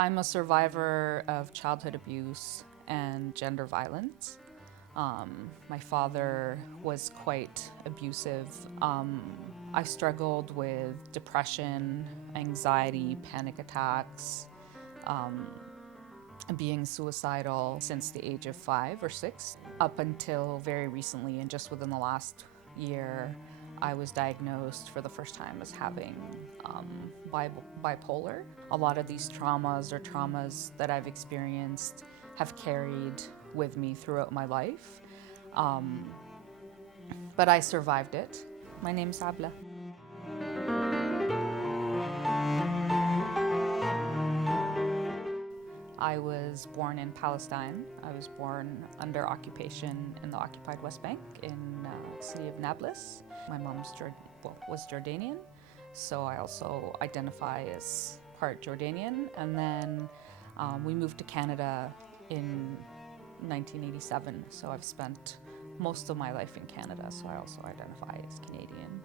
I'm a survivor of childhood abuse and gender violence. My father was quite abusive. I struggled with depression, anxiety, panic attacks, being suicidal since the age of 5 or 6. Up until very recently, and just within the last year, I was diagnosed for the first time as having bipolar. A lot of these traumas that I've experienced have carried with me throughout my life. But I survived it. My name's Abla. I was born in Palestine. I was born under occupation in the occupied West Bank in the city of Nablus. My mom's was Jordanian, so I also identify as part Jordanian. And then we moved to Canada in 1987, so I've spent most of my life in Canada, so I also identify as Canadian.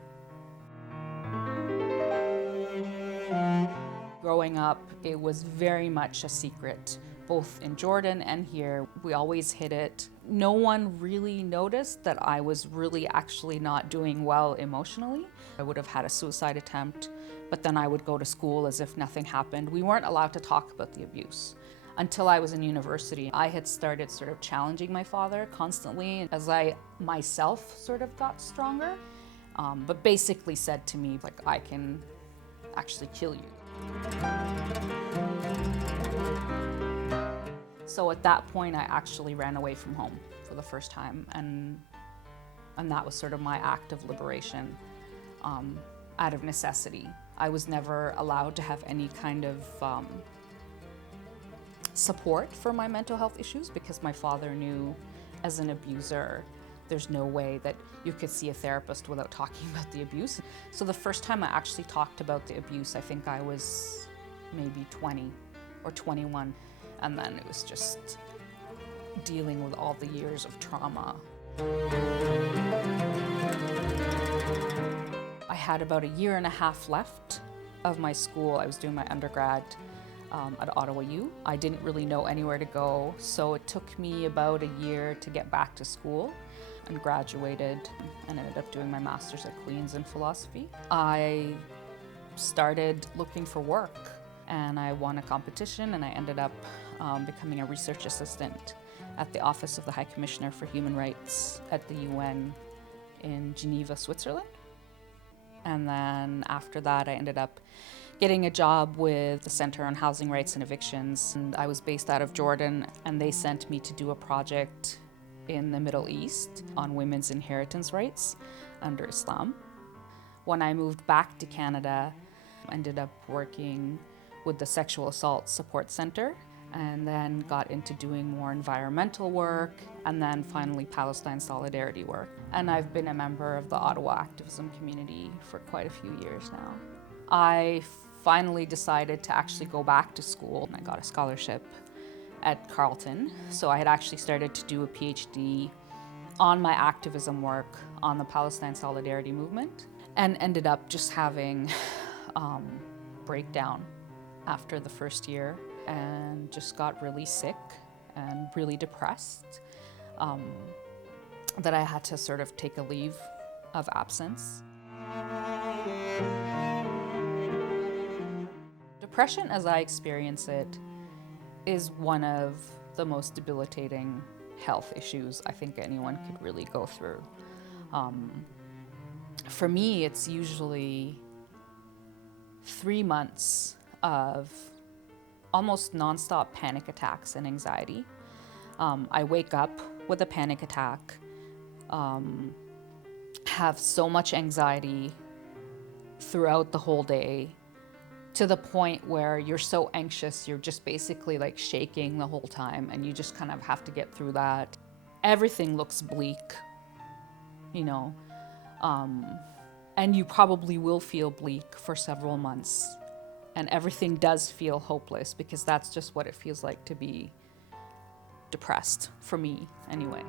Growing up, it was very much a secret, both in Jordan and here. We always hid it. No one really noticed that I was really actually not doing well emotionally. I would have had a suicide attempt, but then I would go to school as if nothing happened. We weren't allowed to talk about the abuse. Until I was in university, I had started sort of challenging my father constantly as I myself sort of got stronger, but basically said to me, like, I can actually kill you. So at that point, I actually ran away from home for the first time, and that was sort of my act of liberation out of necessity. I was never allowed to have any kind of support for my mental health issues because my father knew as an abuser there's no way that you could see a therapist without talking about the abuse. So the first time I actually talked about the abuse, I think I was maybe 20 or 21. And then it was just dealing with all the years of trauma. I had about a year and a half left of my school. I was doing my undergrad at Ottawa U. I didn't really know anywhere to go, so it took me about a year to get back to school, and graduated and ended up doing my master's at Queen's in philosophy. I started looking for work, and I won a competition, and I ended up becoming a research assistant at the Office of the High Commissioner for Human Rights at the UN in Geneva, Switzerland. And then after that, I ended up getting a job with the Center on Housing Rights and Evictions. And I was based out of Jordan, and they sent me to do a project in the Middle East on women's inheritance rights under Islam. When I moved back to Canada, I ended up working with the Sexual Assault Support Center, and then got into doing more environmental work, and then finally Palestine solidarity work. And I've been a member of the Ottawa activism community for quite a few years now. I finally decided to actually go back to school. I got a scholarship at Carleton, so I had actually started to do a PhD on my activism work on the Palestine solidarity movement, and ended up just having breakdown after the first year, and just got really sick and really depressed, that I had to sort of take a leave of absence. Depression, as I experience it, is one of the most debilitating health issues I think anyone could really go through. For me, it's usually 3 months of almost nonstop panic attacks and anxiety. I wake up with a panic attack, have so much anxiety throughout the whole day, to the point where you're so anxious, you're just basically like shaking the whole time, and you just kind of have to get through that. Everything looks bleak, you know, and you probably will feel bleak for several months. And everything does feel hopeless, because that's just what it feels like to be depressed, for me anyway.